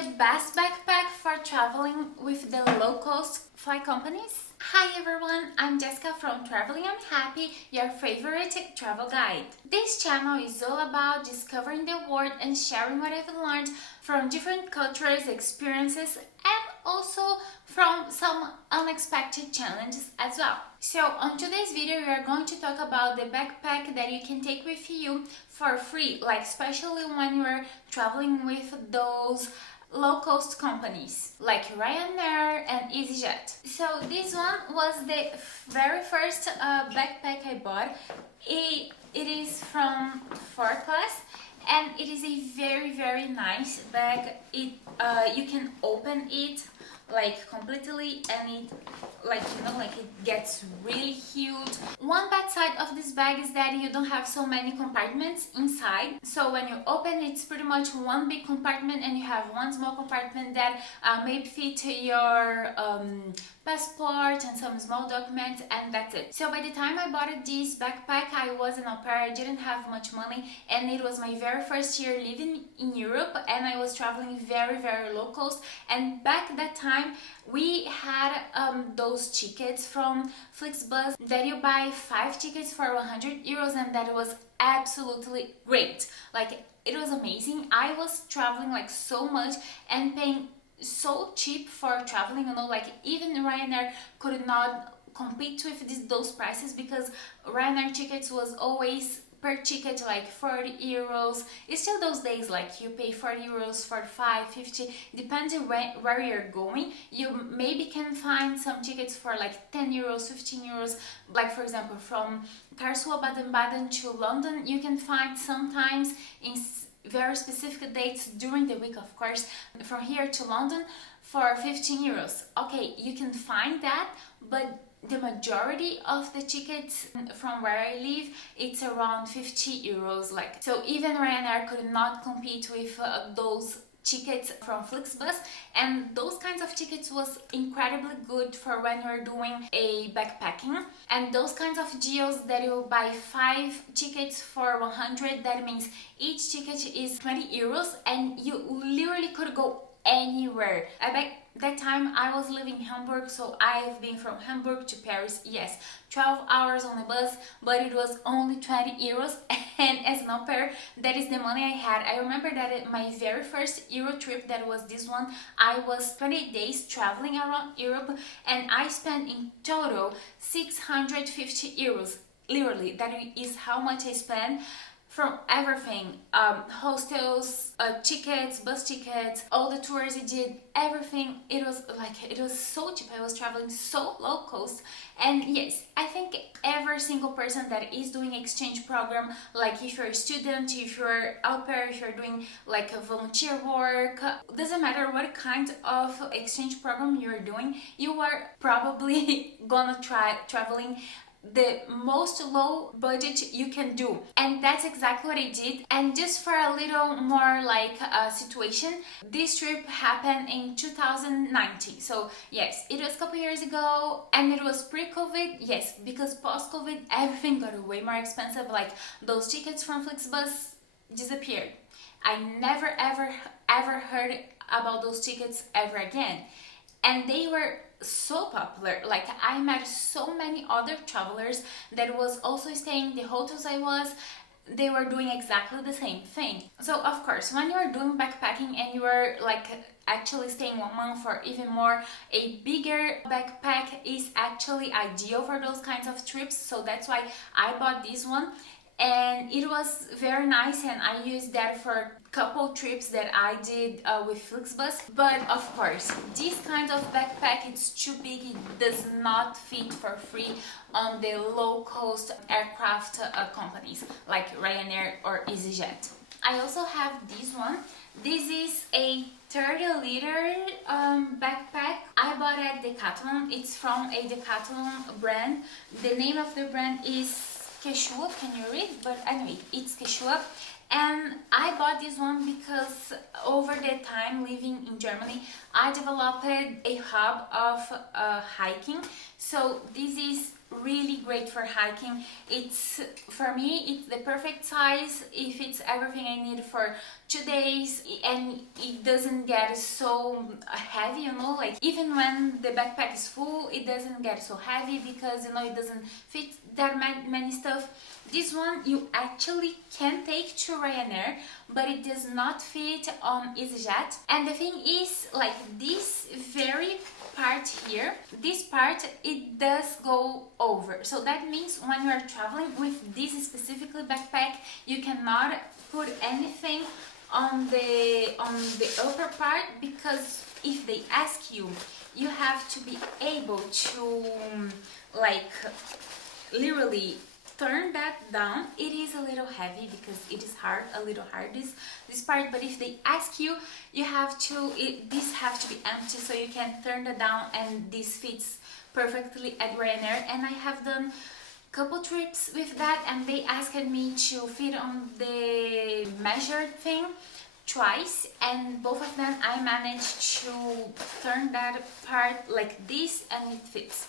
the best backpack for traveling with the low-cost flight companies? Hi everyone, I'm Jessica from Traveling I'm Happy, your favorite travel guide. This channel is all about discovering the world and sharing what I've learned from different cultures, experiences, and also from some unexpected challenges as well. So on today's video we are going to talk about the backpack that you can take with you for free, like especially when you're traveling with those low-cost companies like Ryanair and EasyJet. So this one was the very first backpack I bought. It is from Ford Class and it is a very nice bag. You can open it like completely and it it gets really huge. One bad side of this bag is that you don't have so many compartments inside, so when you open it's pretty much one big compartment and you have one small compartment that may fit your passport and some small documents, and that's it. So by the time I bought this backpack I was an au pair, I didn't have much money, and it was my very first year living in Europe and I was traveling very low cost. And back that time we had those tickets from Flixbus that you buy 5 tickets for 100 euros, and that was absolutely great. Like, it was amazing. I was traveling like so much and paying so cheap for traveling, like even Ryanair could not compete with those prices, because Ryanair tickets was always per ticket like 40 euros. It's still those days, like you pay 40 euros, 45, 50, depending where you're going. You maybe can find some tickets for like 10 euros, 15 euros. Like for example, from Karlsruhe, Baden-Baden to London, you can find sometimes in very specific dates during the week, of course, from here to London for 15 euros. Okay, you can find that, but the majority of the tickets from where I live, it's around 50 euros. Like, so even Ryanair could not compete with those tickets from Flixbus, and those kinds of tickets was incredibly good for when you're doing a backpacking. And those kinds of deals that you buy 5 tickets for 100, that means each ticket is 20 euros and you literally could go anywhere. That time I was living in Hamburg, so I've been from Hamburg to Paris, yes, 12 hours on the bus, but it was only 20 euros, and as an au pair, that is the money I had. I remember that at my very first Euro trip, that was this one, I was 20 days traveling around Europe, and I spent in total 650 euros. Literally, that is how much I spent from everything, hostels, tickets, bus tickets, all the tours I did, everything. It was so cheap. I was traveling so low cost. And yes, I think every single person that is doing exchange program, like if you're a student, if you're au pair, if you're doing like a volunteer work, doesn't matter what kind of exchange program you're doing, you are probably gonna try traveling the most low budget you can do. And that's exactly what I did. And just for a little more like a situation, this trip happened in 2019, so yes, it was a couple years ago, and it was pre-COVID. Yes, because post-COVID everything got way more expensive. Like, those tickets from Flixbus disappeared. I never ever heard about those tickets ever again, and they were so popular. Like, I met so many other travelers that was also staying in the hotels I was. They were doing exactly the same thing. So of course, when you're doing backpacking and you are like actually staying 1 month or even more, a bigger backpack is actually ideal for those kinds of trips. So that's why I bought this one, and it was very nice, and I used that for a couple trips that I did with Flixbus. But of course, this kind of backpack, it's too big, it does not fit for free on the low-cost aircraft companies like Ryanair or EasyJet. I also have this one. This is a 30-liter backpack. I bought at Decathlon. It's from a Decathlon brand. The name of the brand is Quechua, can you read? But anyway, it's Quechua. And I bought this one because over the time living in Germany, I developed a hub of hiking. So this is really great for hiking. It's, for me, it's the perfect size if it's everything I need for 2 days, and it doesn't get so heavy, you know, like even when the backpack is full, it doesn't get so heavy because, you know, it doesn't fit that many stuff. This one you actually can take to Ryanair, but it does not fit on EasyJet. And the thing is, like, this very part here, this part, it does go over. So that means when you are traveling with this specifically backpack, you cannot put anything on the upper part, because if they ask you, you have to be able to, like, literally turn that down. It is a little heavy because it is hard, a little hard, this part, but if they ask you, you have to, this have to be empty, so you can turn that down, and this fits perfectly at Ryanair. And I have done couple trips with that, and they asked me to fit on the measured thing twice, and both of them I managed to turn that part like this, and it fits.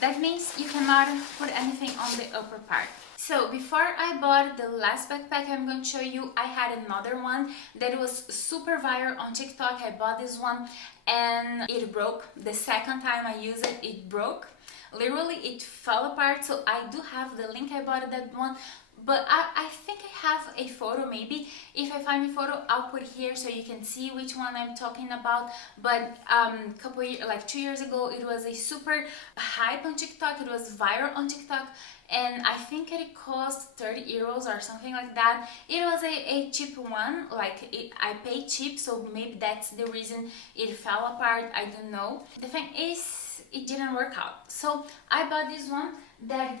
That means you cannot put anything on the upper part. So before I bought the last backpack I'm going to show you, I had another one that was super viral on TikTok. I bought this one and it broke. The second time I used it, it broke. Literally, it fell apart. So I do have the link I bought that one. But I think I have a photo, maybe. If I find a photo, I'll put here so you can see which one I'm talking about. But couple years, like 2 years ago, it was a super hype on TikTok. It was viral on TikTok. And I think it cost 30 euros or something like that. It was a cheap one, like I paid cheap, so maybe that's the reason it fell apart, I don't know. The thing is, it didn't work out. So I bought this one, I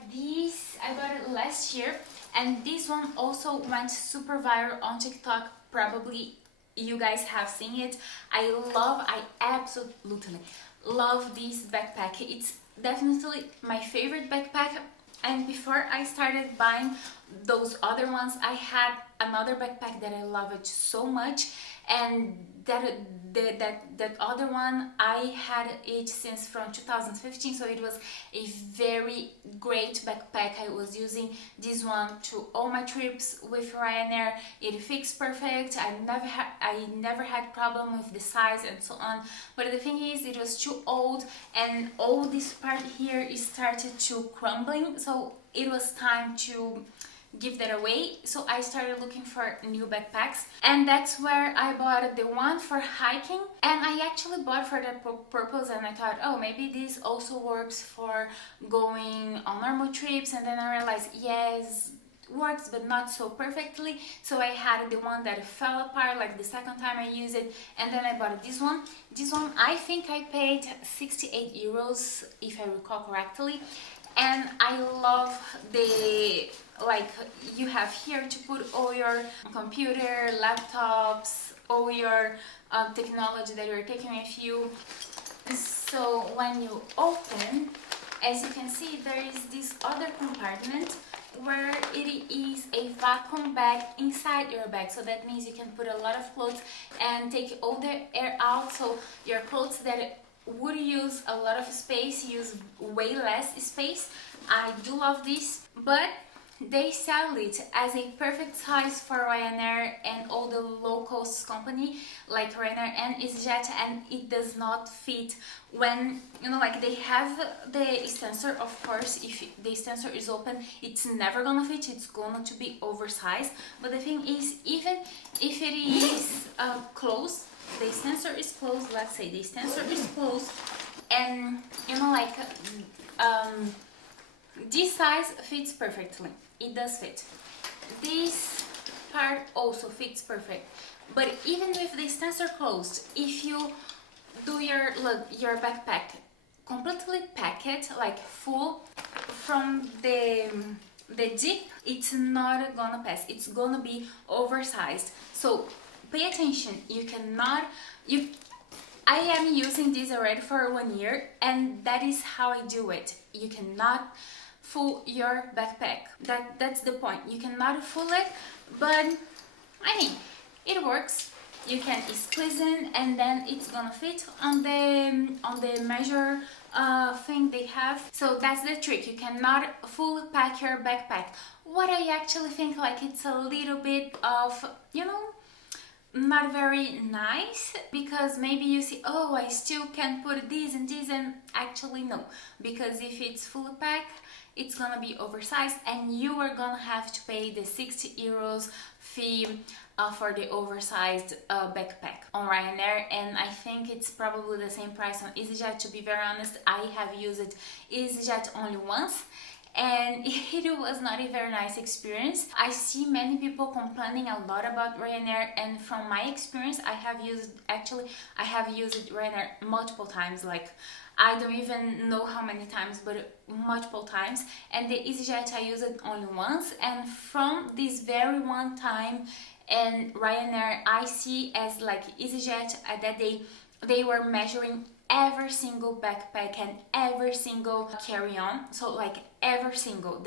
bought it last year. And this one also went super viral on TikTok. Probably you guys have seen it. I absolutely love this backpack. It's definitely my favorite backpack. And before I started buying those other ones, I had another backpack that I loved so much. And that other one, I had it since from 2015, so it was a very great backpack. I was using this one to all my trips with Ryanair. It fits perfect. I never had problem with the size and so on. But the thing is, it was too old, and all this part here is started to crumbling. So it was time to give that away. So I started looking for new backpacks, and that's where I bought the one for hiking. And I actually bought for that purpose, and I thought, oh, maybe this also works for going on normal trips. And then I realized, yes, works, but not so perfectly. So I had the one that fell apart like the second time I used it, and then I bought this one. This one, I think I paid 68 euros if I recall correctly. And I love the, like, you have here to put all your computer, laptops, all your technology that you're taking with you. So when you open, as you can see, there is this other compartment where it is a vacuum bag inside your bag. So that means you can put a lot of clothes and take all the air out. So your clothes that would use a lot of space use way less space. I do love this, but they sell it as a perfect size for Ryanair and all the low-cost company like Ryanair and EasyJet, and it does not fit when, you know, like, they have the sensor. Of course, if the sensor is open, it's never gonna fit, it's gonna to be oversized. But the thing is, even if it is closed, the sensor is closed, let's say the sensor is closed, and, you know, like, this size fits perfectly. It does fit. This part also fits perfect. But even with the sensor closed, if you do your backpack completely packed, like full from the zip, it's not gonna pass. It's gonna be oversized. So pay attention. You cannot. I am using this already for 1 year, and that is how I do it. You cannot full your backpack. That's the point. You cannot full it, but I mean, it works. you can squeeze in and then it's gonna fit on the measure thing they have. So that's the trick. You cannot fully pack your backpack. What I actually think, like, it's a little bit of, you know, not very nice, because maybe you see, oh, I still can put this and this, and actually no, because if it's full pack, it's gonna be oversized and you are gonna have to pay the 60 euros fee for the oversized backpack on Ryanair, and I think it's probably the same price on EasyJet. To be very honest, I have used EasyJet only once and it was not a very nice experience. I see many people complaining a lot about Ryanair, and from my experience, I have used Ryanair multiple times, like I don't even know how many times, but multiple times. And the EasyJet I used it only once, and from this very one time and Ryanair, I see as like EasyJet that they were measuring every single backpack and every single carry-on. So like every single,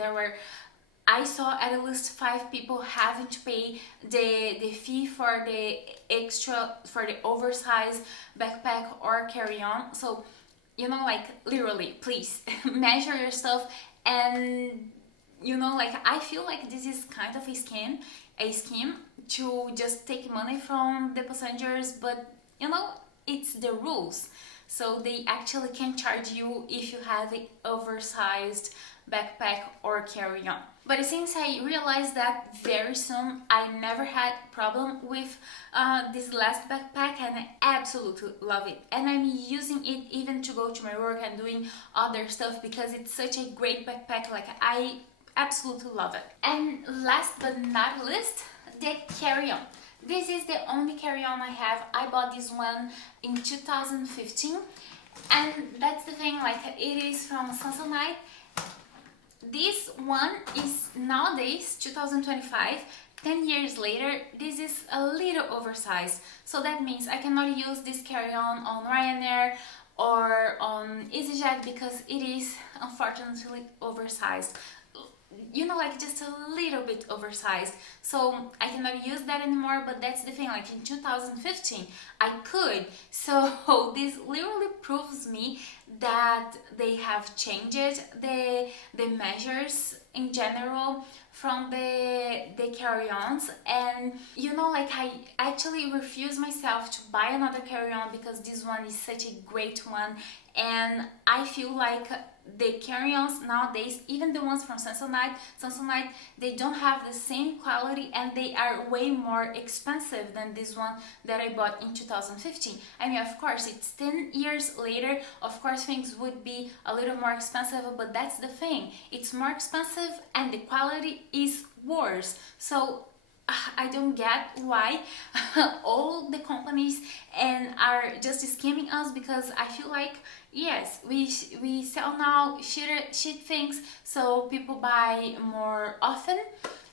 I saw at least 5 people having to pay the fee for the extra, for the oversized backpack or carry-on. So, you know, like, literally, please measure your stuff. And, you know, like, I feel like this is kind of a scheme to just take money from the passengers, but, you know, it's the rules. So they actually can charge you if you have an oversized backpack or carry-on. But since I realized that very soon, I never had problem with this last backpack, and I absolutely love it. And I'm using it even to go to my work and doing other stuff, because it's such a great backpack. Like, I absolutely love it. And last but not least, the carry-on. This is the only carry-on I have. I bought this one in 2015, and that's the thing, like, it is from Samsonite. This one is nowadays 2025, 10 years later. This is a little oversized, so that means I cannot use this carry-on on Ryanair or on EasyJet because it is unfortunately oversized. You know, like, just a little bit oversized, so I cannot use that anymore. But that's the thing, like, in 2015 I could. So this literally proves me that they have changed the measures in general from the carry-ons. And, you know, like, I actually refuse myself to buy another carry-on because this one is such a great one. And I feel like the carry-ons nowadays, even the ones from Samsonite, they don't have the same quality, and they are way more expensive than this one that I bought in 2015. I mean, of course, it's 10 years later, of course things would be a little more expensive, but that's the thing, it's more expensive and the quality is worse. So I don't get why all the companies and are just scamming us, because I feel like, yes, we sell now shit things, so people buy more often,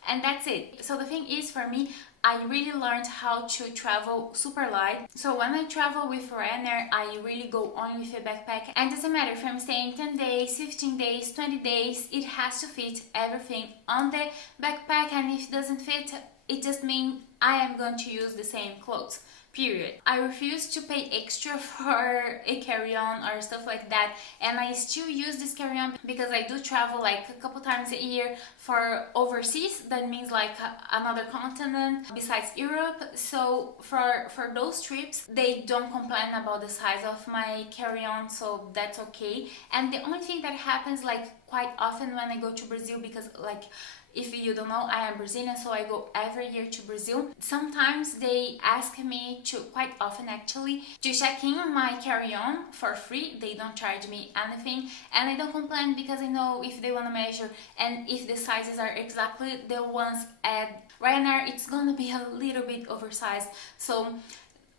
and that's it. So the thing is, for me, I really learned how to travel super light. So when I travel with Ryanair, I really go only with a backpack, and it doesn't matter if I'm staying 10 days, 15 days, 20 days, it has to fit everything on the backpack, and if it doesn't fit, it just means I am going to use the same clothes, period. I refuse to pay extra for a carry-on or stuff like that, and I still use this carry-on because I do travel like a couple times a year for overseas. That means like another continent besides Europe. So for those trips, they don't complain about the size of my carry-on, so that's okay. And the only thing that happens, like, quite often when I go to Brazil, because, like, if you don't know, I am Brazilian, so I go every year to Brazil. Sometimes they ask me to, quite often actually, to check in my carry-on for free. They don't charge me anything, and I don't complain because I know if they want to measure and if the sizes are exactly the ones at Ryanair, it's gonna be a little bit oversized. So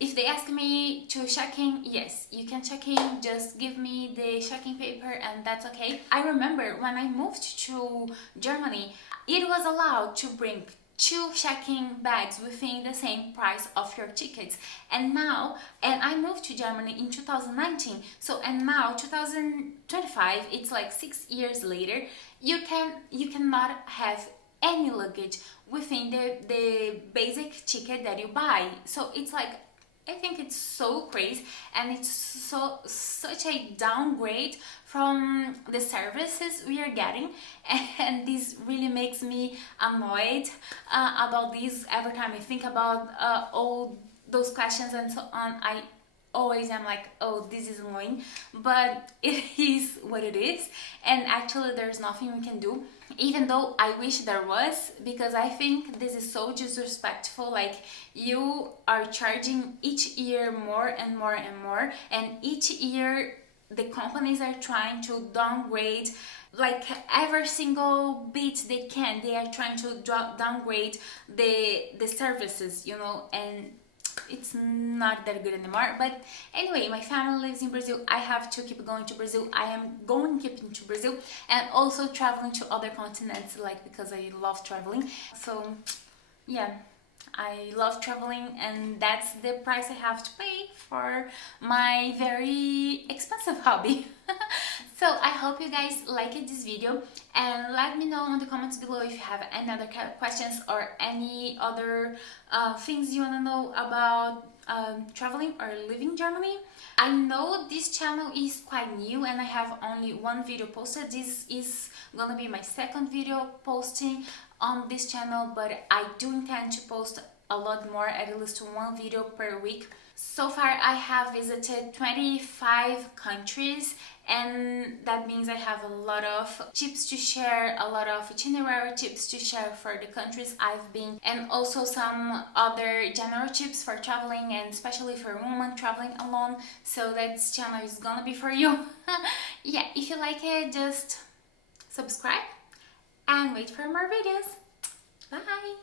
if they ask me to check in, yes, you can check in, just give me the checking paper and that's okay. I remember when I moved to Germany, it was allowed to bring 2 check-in bags within the same price of your tickets. And I moved to Germany in 2019, so, and now 2025, it's like 6 years later, you cannot have any luggage within the basic ticket that you buy. So it's like, I think it's so crazy, and it's such a downgrade from the services we are getting, and this really makes me annoyed about this. Every time I think about all those questions and so on, I always am like, oh, this is annoying, but it is what it is, and actually there's nothing we can do, even though I wish there was, because I think this is so disrespectful. Like, you are charging each year more and more and more, and each year the companies are trying to downgrade, like every single bit they can, they are trying to downgrade the services, you know, and it's not that good anymore. But anyway, my family lives in Brazil. I have to keep going to Brazil. I am going to keep to Brazil, and also traveling to other continents, like, because I love traveling. So yeah, I love traveling, and that's the price I have to pay for my very expensive hobby. So I hope you guys liked this video, and let me know in the comments below if you have any other questions or any other things you want to know about traveling or living in Germany. I know this channel is quite new and I have only one video posted. This is gonna be my second video posting on this channel, but I do intend to post a lot more, at least one video per week. So far I have visited 25 countries, and that means I have a lot of tips to share, a lot of itinerary tips to share for the countries I've been, and also some other general tips for traveling, and especially for women traveling alone. So that channel is gonna be for you. Yeah, if you like it, just subscribe and wait for more videos. Bye!